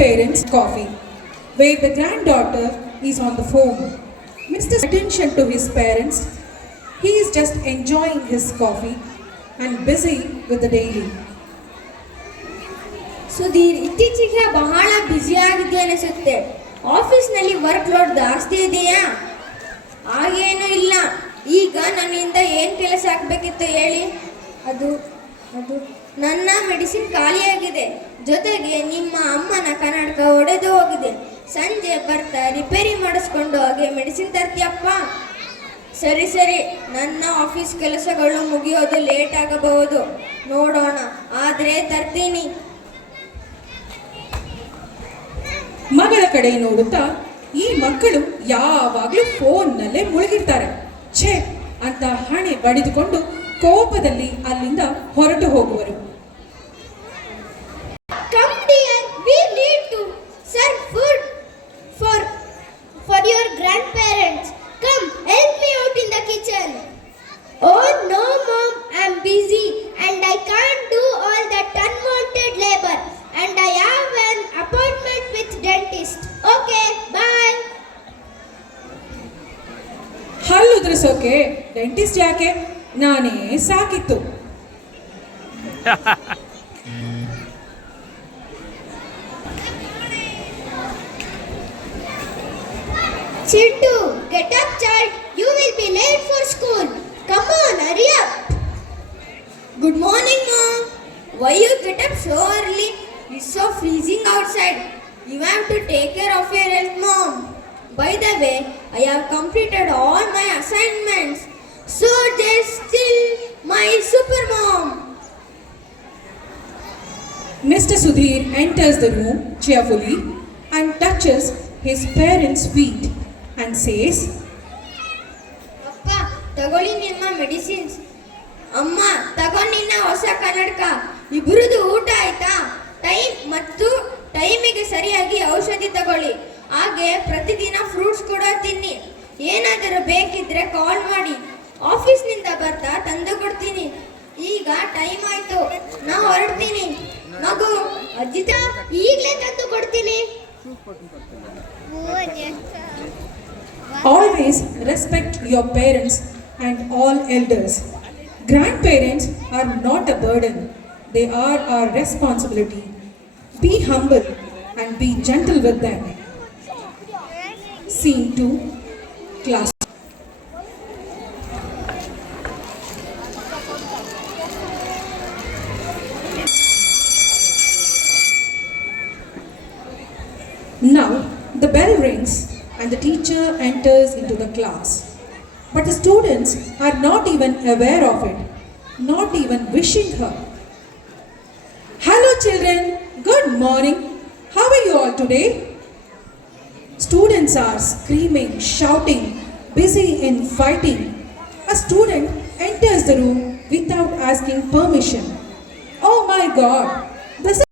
grandparents' coffee, where the granddaughter is on the phone. Mr. Attention to his parents, he is just enjoying his coffee and busy with the daily. Sudhir ಇತ್ತೀಚೆಗೆ ಬಹಳ busy ಆಗಿದೆ ಅನಿಸುತ್ತೆ. ಆಫೀಸ್ನಲ್ಲಿ work load ಜಾಸ್ತಿ ಇದೆಯಾ? ಹಾಗೇನೂ ಇಲ್ಲ. ಈಗ ನನ್ನಿಂದ ಏನು ಕೆಲಸ ಆಗಬೇಕಿತ್ತು ಹೇಳಿ? ಅದು ಅದು ನನ್ನ ಮೆಡಿಸಿನ್ ಖಾಲಿಯಾಗಿದೆ. ಜೊತೆಗೆ ನಿಮ್ಮ ಅಮ್ಮನ ಕನ್ನಡಕ ಒಡೆದು ಹೋಗಿದೆ. ಸಂಜೆ ಬರ್ತಾ ರಿಪೇರಿ ಮಾಡಿಸ್ಕೊಂಡು ಹೋಗಿ ಮೆಡಿಸಿನ್ ತರ್ತೀಯಪ್ಪ? ಸರಿ ಸರಿ, ನನ್ನ ಆಫೀಸ್ ಕೆಲಸಗಳು ಮುಗಿಯೋದು ಲೇಟ್ ಆಗಬಹುದು, ನೋಡೋಣ, ಆದರೆ ತರ್ತೀನಿ. ಮಗಳ ಕಡೆ ನೋಡುತ್ತಾ ಈ ಮಕ್ಕಳು ಯಾವಾಗಲೂ ಫೋನ್ನಲ್ಲೇ ಮುಳುಗಿರ್ತಾರೆ, ಛೇ ಅಂತ ಹಣೆ ಬಡಿದುಕೊಂಡು ಕೋಪದಲ್ಲಿ ಅಲ್ಲಿಂದ ಹೊರಟು ಹೋಗುವರು. Come dear, we need to serve food for your grandparents. Come, help me out in the kitchen. Oh no mom, I'm busy and I can't do all that unwanted labor and I have an appointment with dentist. Okay, bye. ಹಲ್ಲುದ್ರಿಸೋಕೆ dentist ಯಾಕೆ? ನಾನೇ ಸಾಕಿತ್ತು. Chintu, get up child, you will be late for school. Come on, hurry up. Good morning mom. Why you get up so early? It's so freezing outside. You have to take care of your health mom. By the way, I have completed all my assignments. So just still my super mom. Mr. Sudhir enters the room cheerfully and touches his parents' feet and says, ಅಪ್ಪ ತಗೊಳ್ಳಿ ನಿಮ್ಮ medicines. ಅಮ್ಮ ತಗೊಂಡು ನಿನ್ನ ಹೊಸ ಕನ್ನಡಕ. ಇಬ್ಬರದು ಊಟ ಆಯ್ತಾ? ಟೈಮಿಗೆ ಸರಿಯಾಗಿ ಔಷಧಿ ತಗೊಳ್ಳಿ. ಹಾಗೆ ಪ್ರತಿದಿನ ಫ್ರೂಟ್ಸ್ ಕೂಡ ತಿನ್ನಿ. ಏನಾದರೂ ಬೇಕಿದ್ರೆ ಕಾಲ್ ಮಾಡಿ, ಆಫೀಸ್ನಿಂದ ಬರ್ತಾ ತಂದು ಕೊಡ್ತೀನಿ. ಈಗ ಟೈಮ್ ಆಯ್ತು, ನಾ ಹೊರಡ್ತೀನಿ. ಮಗು, ಅಜ್ಜಿತ ಈಗಲೇ ತಂದು ಕೊಡ್ತೀನಿ. always respect your parents and all elders. Grandparents are not a burden, they are our responsibility. Be humble and be gentle with them. Scene 2, class. Now the bell rings and the teacher enters into the class. But the students are not even aware of it, not even wishing her. Hello children, good morning. How are you all today? Students are screaming, shouting, busy in fighting. A student enters the room without asking permission. Oh my God, this is